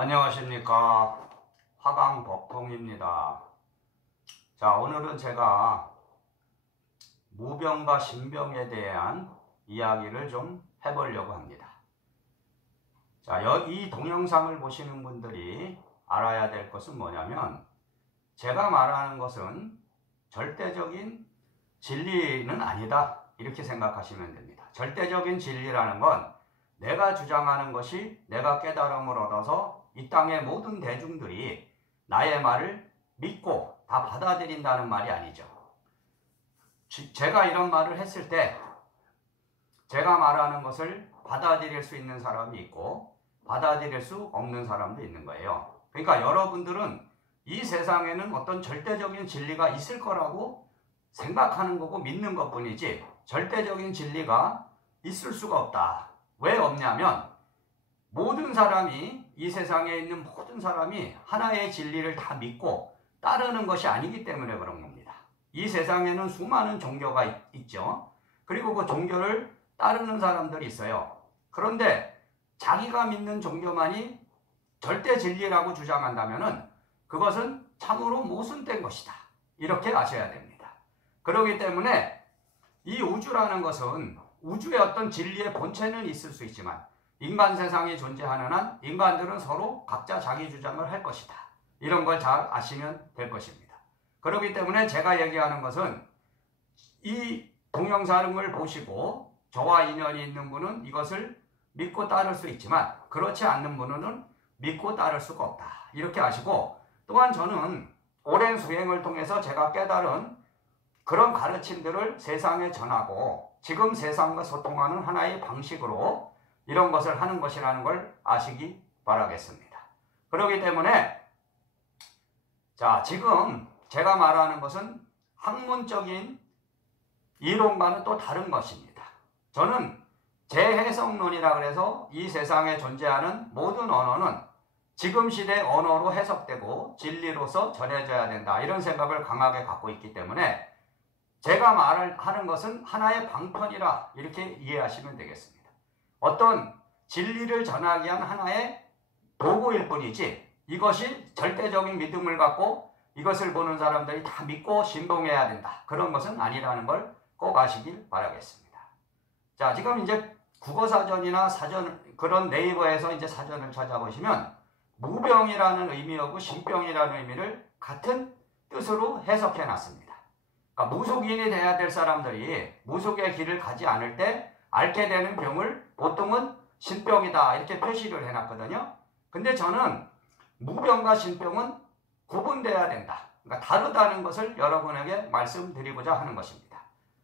안녕하십니까. 화강법통입니다. 자, 오늘은 제가 무병과 신병에 대한 이야기를 좀 해보려고 합니다. 자, 이 동영상을 보시는 분들이 알아야 될 것은 뭐냐면, 제가 말하는 것은 절대적인 진리는 아니다, 이렇게 생각하시면 됩니다. 절대적인 진리라는 건 내가 주장하는 것이 내가 깨달음을 얻어서 이 땅의 모든 대중들이 나의 말을 믿고 다 받아들인다는 말이 아니죠. 제가 이런 말을 했을 때 제가 말하는 것을 받아들일 수 있는 사람이 있고 받아들일 수 없는 사람도 있는 거예요. 그러니까 여러분들은 이 세상에는 어떤 절대적인 진리가 있을 거라고 생각하는 거고 믿는 것뿐이지 절대적인 진리가 있을 수가 없다. 왜 없냐면 모든 사람이, 이 세상에 있는 모든 사람이 하나의 진리를 다 믿고 따르는 것이 아니기 때문에 그런 겁니다. 이 세상에는 수많은 종교가 있죠. 그리고 그 종교를 따르는 사람들이 있어요. 그런데 자기가 믿는 종교만이 절대 진리라고 주장한다면은 그것은 참으로 모순된 것이다, 이렇게 아셔야 됩니다. 그렇기 때문에 이 우주라는 것은 우주의 어떤 진리의 본체는 있을 수 있지만 인간 세상이 존재하는 한 인간들은 서로 각자 자기 주장을 할 것이다. 이런 걸 잘 아시면 될 것입니다. 그렇기 때문에 제가 얘기하는 것은 이 동영상을 보시고 저와 인연이 있는 분은 이것을 믿고 따를 수 있지만 그렇지 않는 분은 믿고 따를 수가 없다, 이렇게 아시고, 또한 저는 오랜 수행을 통해서 제가 깨달은 그런 가르침들을 세상에 전하고 지금 세상과 소통하는 하나의 방식으로 이런 것을 하는 것이라는 걸 아시기 바라겠습니다. 그렇기 때문에 자, 지금 제가 말하는 것은 학문적인 이론과는 또 다른 것입니다. 저는 재해석론이라 그래서 이 세상에 존재하는 모든 언어는 지금 시대 언어로 해석되고 진리로서 전해져야 된다, 이런 생각을 강하게 갖고 있기 때문에 제가 말을 하는 것은 하나의 방편이라 이렇게 이해하시면 되겠습니다. 어떤 진리를 전하기 위한 하나의 도구일 뿐이지 이것이 절대적인 믿음을 갖고 이것을 보는 사람들이 다 믿고 신봉해야 된다, 그런 것은 아니라는 걸 꼭 아시길 바라겠습니다. 자, 지금 이제 국어사전이나 사전, 그런 네이버에서 이제 사전을 찾아보시면 무병이라는 의미하고 신병이라는 의미를 같은 뜻으로 해석해 놨습니다. 그러니까 무속인이 돼야 될 사람들이 무속의 길을 가지 않을 때 앓게 되는 병을 보통은 신병이다, 이렇게 표시를 해놨거든요. 근데 저는 무병과 신병은 구분돼야 된다, 그러니까 다르다는 것을 여러분에게 말씀드리고자 하는 것입니다.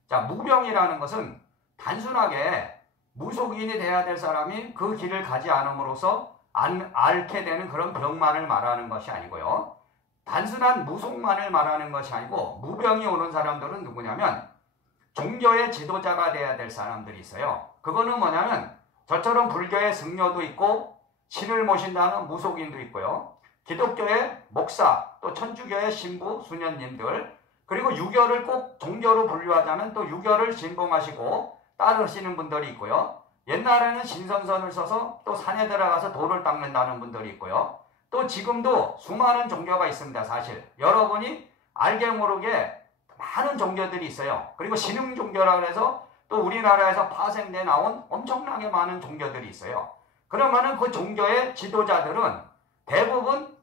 자, 무병이라는 것은 단순하게 무속인이 돼야 될 사람이 그 길을 가지 않음으로써 앓게 되는 그런 병만을 말하는 것이 아니고요. 단순한 무속만을 말하는 것이 아니고 무병이 오는 사람들은 누구냐면 종교의 지도자가 돼야 될 사람들이 있어요. 그거는 뭐냐면 저처럼 불교의 승려도 있고 신을 모신다는 무속인도 있고요. 기독교의 목사, 또 천주교의 신부, 수녀님들, 그리고 유교를 꼭 종교로 분류하자면 또 유교를 신봉하시고 따르시는 분들이 있고요. 옛날에는 신선선을 써서 또 산에 들어가서 돌을 닦는다는 분들이 있고요. 또 지금도 수많은 종교가 있습니다. 사실 여러분이 알게 모르게 많은 종교들이 있어요. 그리고 신흥 종교라고 해서 또 우리나라에서 파생돼 나온 엄청나게 많은 종교들이 있어요. 그러면은 그 종교의 지도자들은 대부분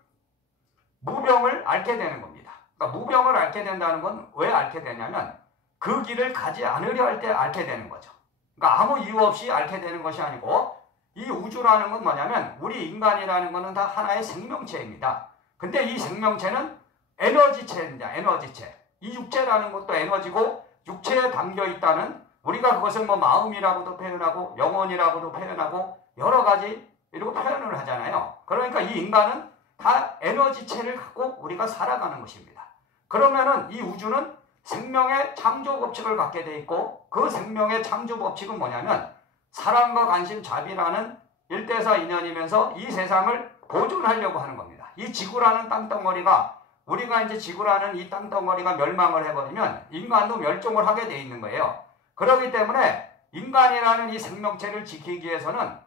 무병을 앓게 되는 겁니다. 그러니까 무병을 앓게 된다는 건 왜 앓게 되냐면 그 길을 가지 않으려 할 때 앓게 되는 거죠. 그러니까 아무 이유 없이 앓게 되는 것이 아니고, 이 우주라는 건 뭐냐면 우리 인간이라는 것은 다 하나의 생명체입니다. 근데 이 생명체는 에너지체입니다. 에너지체. 이 육체라는 것도 에너지고 육체에 담겨 있다는, 우리가 그것을 뭐 마음이라고도 표현하고 영혼이라고도 표현하고 여러 가지 이렇게 표현을 하잖아요. 그러니까 이 인간은 다 에너지체를 갖고 우리가 살아가는 것입니다. 그러면은 이 우주는 생명의 창조 법칙을 갖게 돼 있고, 그 생명의 창조 법칙은 뭐냐면 사랑과 관심, 자비라는 일대사 인연이면서 이 세상을 보존하려고 하는 겁니다. 이 지구라는 땅덩어리가, 우리가 이제 지구라는 이 땅덩어리가 멸망을 해버리면 인간도 멸종을 하게 돼 있는 거예요. 그렇기 때문에 인간이라는 이 생명체를 지키기 위해서는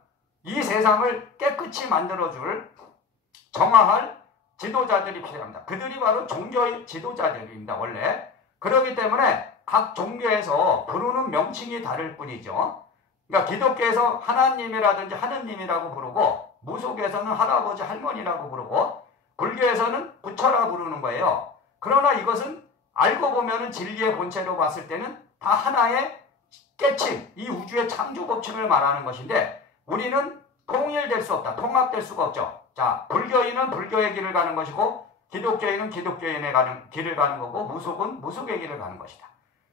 이 세상을 깨끗이 만들어줄 정화할 지도자들이 필요합니다. 그들이 바로 종교의 지도자들입니다. 원래. 그렇기 때문에 각 종교에서 부르는 명칭이 다를 뿐이죠. 그러니까 기독교에서 하나님이라든지 하느님이라고 부르고, 무속에서는 할아버지 할머니라고 부르고, 불교에서는 부처라 부르는 거예요. 그러나 이것은 알고 보면은 진리의 본체로 봤을 때는 다 하나의 깨침, 이 우주의 창조 법칙을 말하는 것인데, 우리는 통일될 수 없다. 통합될 수가 없죠. 자, 불교인은 불교의 길을 가는 것이고, 기독교인은 기독교인의 길을 가는 거고, 무속은 무속의 길을 가는 것이다.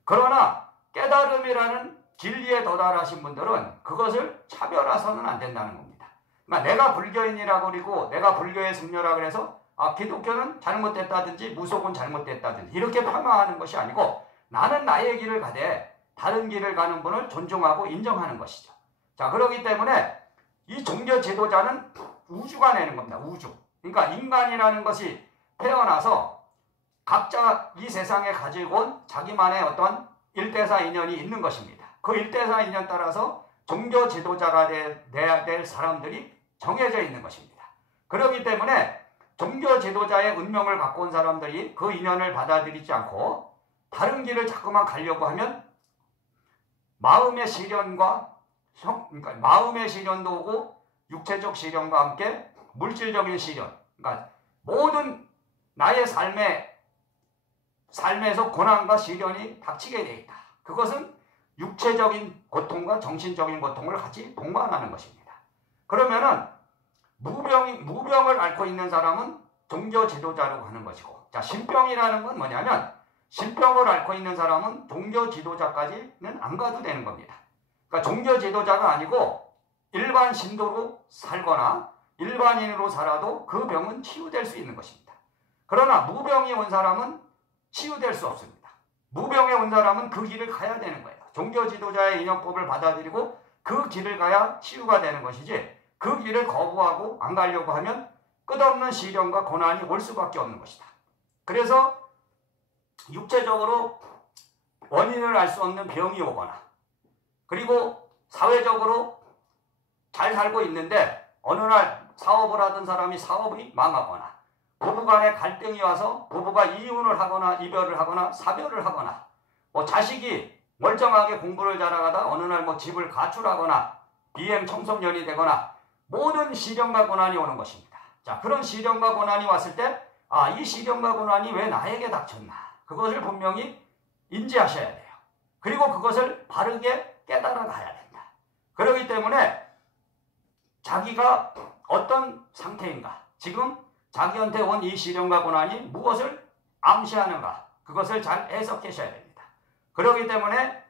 그러나 깨달음이라는 진리에 도달하신 분들은 그것을 차별화서는 안 된다는 겁니다. 그러니까 내가 불교인이라고 그러고 내가 불교의 승려라 그래서 기독교는 잘못됐다든지 무속은 잘못됐다든지 이렇게 폄하하는 것이 아니고, 나는 나의 길을 가되 다른 길을 가는 분을 존중하고 인정하는 것이죠. 자, 그렇기 때문에 이 종교 지도자는 우주가 내는 겁니다. 우주. 그러니까 인간이라는 것이 태어나서 각자 이 세상에 가지고 온 자기만의 어떤 일대사 인연이 있는 것입니다. 그 일대사 인연 따라서 종교 지도자가 돼야 될 사람들이 정해져 있는 것입니다. 그렇기 때문에 종교 지도자의 운명을 갖고 온 사람들이 그 인연을 받아들이지 않고 다른 길을 자꾸만 가려고 하면 마음의 시련과 그러니까 마음의 시련도 오고 육체적 시련과 함께 물질적인 시련, 그러니까 모든 나의 삶에서 고난과 시련이 닥치게 되어 있다. 그것은 육체적인 고통과 정신적인 고통을 같이 동반하는 것입니다. 그러면은 무병을 앓고 있는 사람은 종교 지도자라고 하는 것이고, 자, 신병이라는 건 뭐냐면 신병을 앓고 있는 사람은 종교 지도자까지는 안 가도 되는 겁니다. 그러니까 종교 지도자가 아니고 일반 신도로 살거나 일반인으로 살아도 그 병은 치유될 수 있는 것입니다. 그러나 무병이 온 사람은 치유될 수 없습니다. 무병에 온 사람은 그 길을 가야 되는 거예요. 종교 지도자의 인연법을 받아들이고 그 길을 가야 치유가 되는 것이지, 그 길을 거부하고 안 가려고 하면 끝없는 시련과 고난이 올 수밖에 없는 것이다. 그래서 육체적으로 원인을 알 수 없는 병이 오거나, 그리고 사회적으로 잘 살고 있는데 어느 날 사업을 하던 사람이 사업이 망하거나, 부부간에 갈등이 와서 부부가 이혼을 하거나 이별을 하거나 사별을 하거나, 자식이 멀쩡하게 공부를 잘하다가 어느 날 집을 가출하거나 비행 청소년이 되거나, 모든 시련과 고난이 오는 것입니다. 자, 그런 시련과 고난이 왔을 때 이 시련과 고난이 왜 나에게 닥쳤나, 그것을 분명히 인지하셔야 돼요. 그리고 그것을 바르게 깨달아 가야 된다. 그렇기 때문에 자기가 어떤 상태인가, 지금 자기한테 온 이 시련과 고난이 무엇을 암시하는가, 그것을 잘 해석하셔야 됩니다. 그렇기 때문에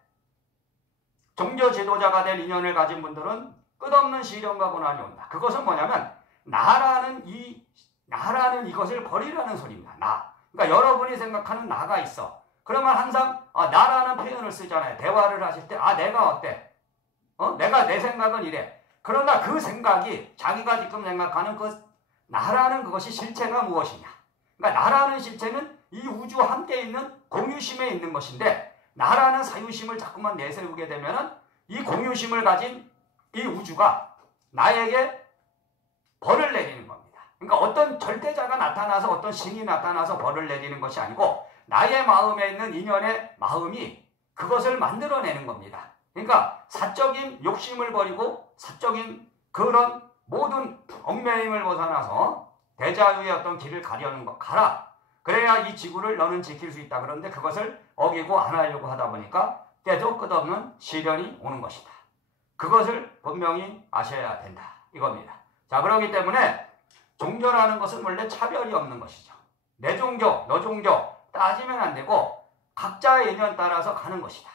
종교 지도자가 될 인연을 가진 분들은 끝없는 시련과 고난이 온다. 그것은 뭐냐면 나라는 이것을 버리라는 소리입니다. 나. 그러니까 여러분이 생각하는 나가 있어. 그러면 항상 나라는 표현을 쓰잖아요. 대화를 하실 때 내가 어때? 내가 내 생각은 이래. 그러나 그 생각이 자기가 지금 생각하는 그 나라는 그것이 실체가 무엇이냐. 그러니까 나라는 실체는 이 우주와 함께 있는 공유심에 있는 것인데, 나라는 사유심을 자꾸만 내세우게 되면은 이 공유심을 가진 이 우주가 나에게 벌을 내리는 겁니다. 그러니까 어떤 절대자가 나타나서 어떤 신이 나타나서 벌을 내리는 것이 아니고 나의 마음에 있는 인연의 마음이 그것을 만들어내는 겁니다. 그러니까 사적인 욕심을 버리고 사적인 그런 모든 얽매임을 벗어나서 대자유의 어떤 길을 가려는 거 가라. 그래야 이 지구를 너는 지킬 수 있다. 그런데 그것을 어기고 안 하려고 하다 보니까 때도 끝없는 시련이 오는 것이다. 그것을 분명히 아셔야 된다. 이겁니다. 자, 그렇기 때문에 종교라는 것은 원래 차별이 없는 것이죠. 내 종교, 너 종교 따지면 안 되고 각자의 인연 따라서 가는 것이다.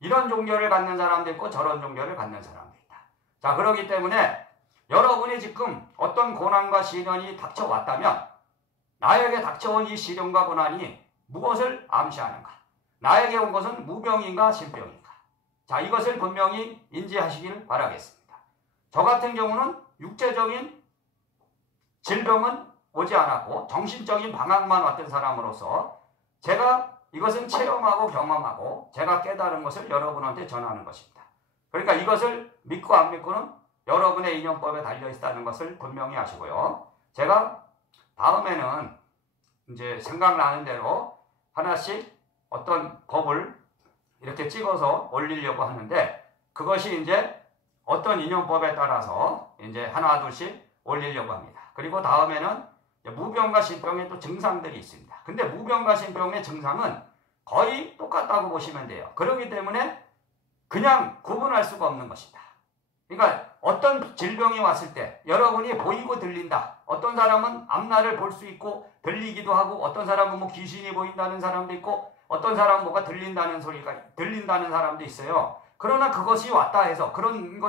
이런 종교를 갖는 사람도 있고 저런 종교를 갖는 사람도 있다. 자, 그렇기 때문에 여러분이 지금 어떤 고난과 시련이 닥쳐왔다면 나에게 닥쳐온 이 시련과 고난이 무엇을 암시하는가? 나에게 온 것은 무병인가 신병인가? 자, 이것을 분명히 인지하시길 바라겠습니다. 저 같은 경우는 육체적인 질병은 오지 않았고 정신적인 방황만 왔던 사람으로서 제가 이것은 체험하고 경험하고 제가 깨달은 것을 여러분한테 전하는 것입니다. 그러니까 이것을 믿고 안 믿고는 여러분의 인연법에 달려있다는 것을 분명히 아시고요. 제가 다음에는 이제 생각나는 대로 하나씩 어떤 법을 이렇게 찍어서 올리려고 하는데, 그것이 이제 어떤 인용법에 따라서 이제 하나 둘씩 올리려고 합니다. 그리고 다음에는 무병과 신병의 또 증상들이 있습니다. 근데 무병과 신병의 증상은 거의 똑같다고 보시면 돼요. 그렇기 때문에 그냥 구분할 수가 없는 것이다. 그러니까 어떤 질병이 왔을 때 여러분이 보이고 들린다. 어떤 사람은 앞날을 볼 수 있고 들리기도 하고, 어떤 사람은 뭐 귀신이 보인다는 사람도 있고, 어떤 사람은 뭐가 들린다는 소리가 들린다는 사람도 있어요. 그러나 그것이 왔다 해서 그런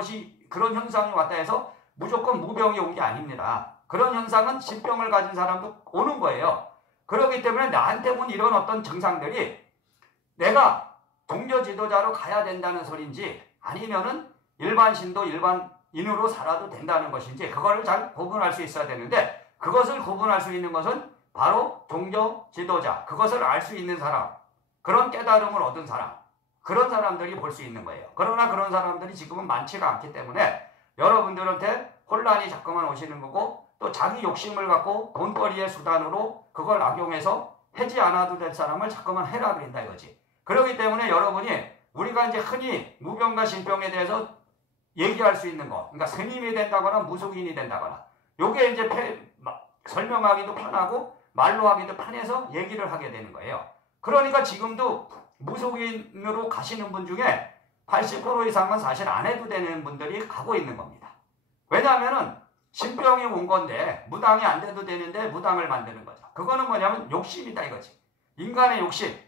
현상이 왔다 해서 무조건 무병이 온 게 아닙니다. 그런 현상은 신병을 가진 사람도 오는 거예요. 그렇기 때문에 나한테 온 이런 어떤 증상들이 내가 종교 지도자로 가야 된다는 소린지, 아니면은 일반 신도 일반인으로 살아도 된다는 것인지, 그거를 잘 구분할 수 있어야 되는데, 그것을 구분할 수 있는 것은 바로 종교 지도자, 그것을 알 수 있는 사람, 그런 깨달음을 얻은 사람, 그런 사람들이 볼 수 있는 거예요. 그러나 그런 사람들이 지금은 많지가 않기 때문에 여러분들한테 혼란이 자꾸만 오시는 거고, 또 자기 욕심을 갖고 돈벌이의 수단으로 그걸 악용해서 하지 않아도 될 사람을 자꾸만 해라 그런다 이거지. 그렇기 때문에 여러분이 우리가 이제 흔히 무병과 신병에 대해서 얘기할 수 있는 것, 그러니까 스님이 된다거나 무속인이 된다거나, 요게 이제 설명하기도 편하고 말로 하기도 편해서 얘기를 하게 되는 거예요. 그러니까 지금도 무속인으로 가시는 분 중에 80% 이상은 사실 안 해도 되는 분들이 가고 있는 겁니다. 왜냐하면은 신병이 온 건데 무당이 안 돼도 되는데 무당을 만드는 거죠. 그거는 뭐냐면 욕심이다 이거지. 인간의 욕심,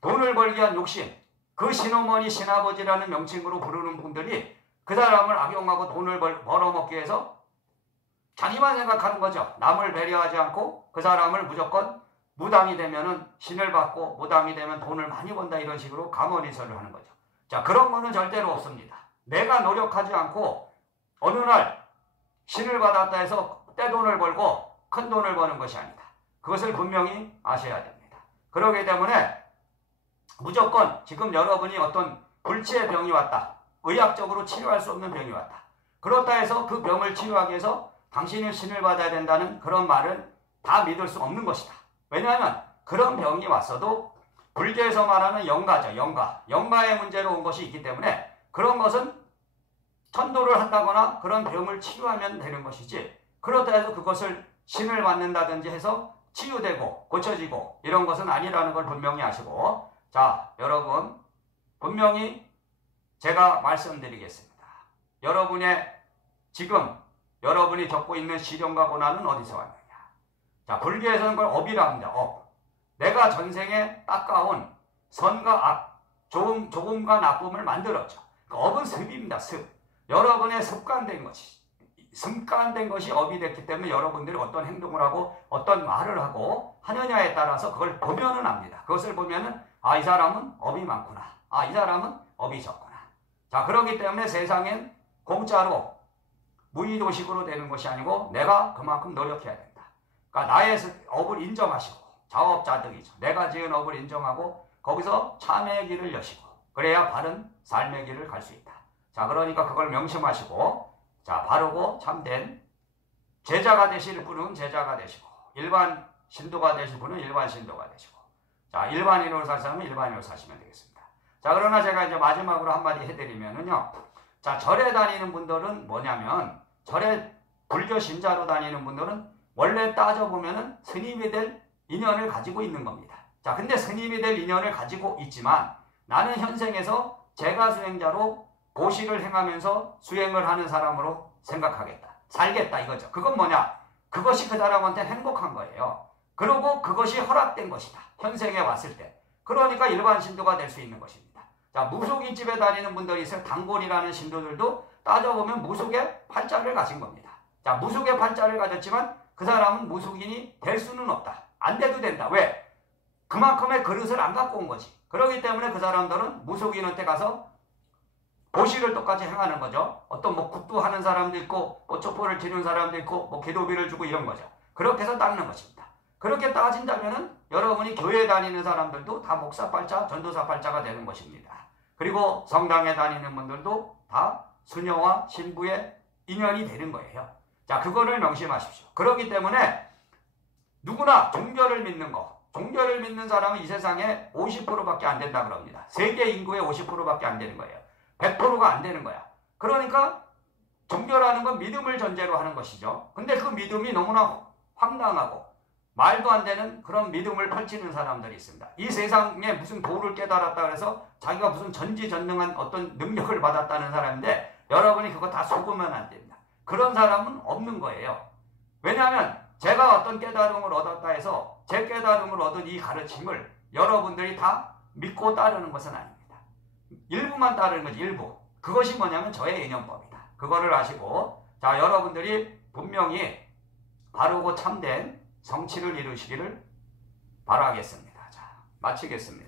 돈을 벌기 위한 욕심, 그 신어머니 신아버지라는 명칭으로 부르는 분들이 그 사람을 악용하고 돈을 벌어먹기 위해서 자기만 생각하는 거죠. 남을 배려하지 않고 그 사람을 무조건 무당이 되면은 신을 받고 무당이 되면 돈을 많이 번다 이런 식으로 가머리설을 하는 거죠. 자, 그런 거는 절대로 없습니다. 내가 노력하지 않고 어느 날 신을 받았다 해서 떼돈을 벌고 큰 돈을 버는 것이 아니다. 그것을 분명히 아셔야 됩니다. 그렇기 때문에 무조건 지금 여러분이 어떤 불치의 병이 왔다. 의학적으로 치료할 수 없는 병이 왔다. 그렇다 해서 그 병을 치유하기 위해서 당신이 신을 받아야 된다는 그런 말을 다 믿을 수 없는 것이다. 왜냐하면 그런 병이 왔어도 불교에서 말하는 영가죠. 영가의 문제로 온 것이 있기 때문에 그런 것은 천도를 한다거나 그런 병을 치유하면 되는 것이지, 그렇다 해서 그것을 신을 받는다든지 해서 치유되고 고쳐지고 이런 것은 아니라는 걸 분명히 아시고, 자, 여러분 분명히 제가 말씀드리겠습니다. 지금 여러분이 겪고 있는 시련과 고난은 어디서 왔느냐. 자, 불교에서는 그걸 업이라 합니다. 업. 내가 전생에 닦아온 선과 악, 좋음과 나쁨을 만들었죠. 그 업은 습입니다. 습. 여러분의 습관된 것이 업이 됐기 때문에 여러분들이 어떤 행동을 하고 어떤 말을 하고 하느냐에 따라서 그걸 보면은 압니다. 그것을 보면은 이 사람은 업이 많구나. 이 사람은 업이 적구나. 자, 그렇기 때문에 세상엔 공짜로 무의도식으로 되는 것이 아니고 내가 그만큼 노력해야 된다. 그러니까 나의 업을 인정하시고, 자업자득이죠. 내가 지은 업을 인정하고 거기서 참회의 길을 여시고, 그래야 바른 삶의 길을 갈 수 있다. 자, 그러니까 그걸 명심하시고, 자, 바르고 참된 제자가 되실 분은 제자가 되시고, 일반 신도가 되실 분은 일반 신도가 되시고, 자, 일반인으로 살 사람은 일반인으로 사시면 되겠습니다. 자, 그러나 제가 이제 마지막으로 한마디 해드리면은요. 자, 절에 다니는 분들은 뭐냐면, 절에 불교 신자로 다니는 분들은 원래 따져보면은 스님이 될 인연을 가지고 있는 겁니다. 자, 근데 스님이 될 인연을 가지고 있지만 나는 현생에서 제가 수행자로 보시를 행하면서 수행을 하는 사람으로 생각하겠다. 살겠다 이거죠. 그건 뭐냐? 그것이 그 사람한테 행복한 거예요. 그리고 그것이 허락된 것이다. 현생에 왔을 때. 그러니까 일반 신도가 될 수 있는 것입니다. 자, 무속인 집에 다니는 분들이 있어요. 단골이라는 신도들도 따져보면 무속의 팔자를 가진 겁니다. 자, 무속의 팔자를 가졌지만 그 사람은 무속인이 될 수는 없다. 안 돼도 된다. 왜? 그만큼의 그릇을 안 갖고 온 거지. 그렇기 때문에 그 사람들은 무속인한테 가서 보시를 똑같이 행하는 거죠. 어떤 뭐 굿도 하는 사람도 있고, 뭐 촛불을 지는 사람도 있고, 뭐 기도비를 주고 이런 거죠. 그렇게 해서 닦는 것입니다. 그렇게 따진다면은 여러분이 교회 다니는 사람들도 다 목사 팔자, 전도사 팔자가 되는 것입니다. 그리고 성당에 다니는 분들도 다 수녀와 신부의 인연이 되는 거예요. 자, 그거를 명심하십시오. 그렇기 때문에 누구나 종교를 믿는 거, 종교를 믿는 사람은 이 세상에 50%밖에 안 된다 그럽니다. 세계 인구의 50%밖에 안 되는 거예요. 100%가 안 되는 거야. 그러니까 종교라는 건 믿음을 전제로 하는 것이죠. 근데 그 믿음이 너무나 황당하고 말도 안 되는 그런 믿음을 펼치는 사람들이 있습니다. 이 세상에 무슨 도를 깨달았다 그래서 자기가 무슨 전지전능한 어떤 능력을 받았다는 사람인데 여러분이 그거 다 속으면 안 됩니다. 그런 사람은 없는 거예요. 왜냐하면 제가 어떤 깨달음을 얻었다 해서 제 깨달음을 얻은 이 가르침을 여러분들이 다 믿고 따르는 것은 아닙니다. 일부만 따르는 거지, 일부. 그것이 뭐냐면 저의 이념법이다. 그거를 아시고, 자, 여러분들이 분명히 바르고 참된 성취를 이루시기를 바라겠습니다. 자, 마치겠습니다.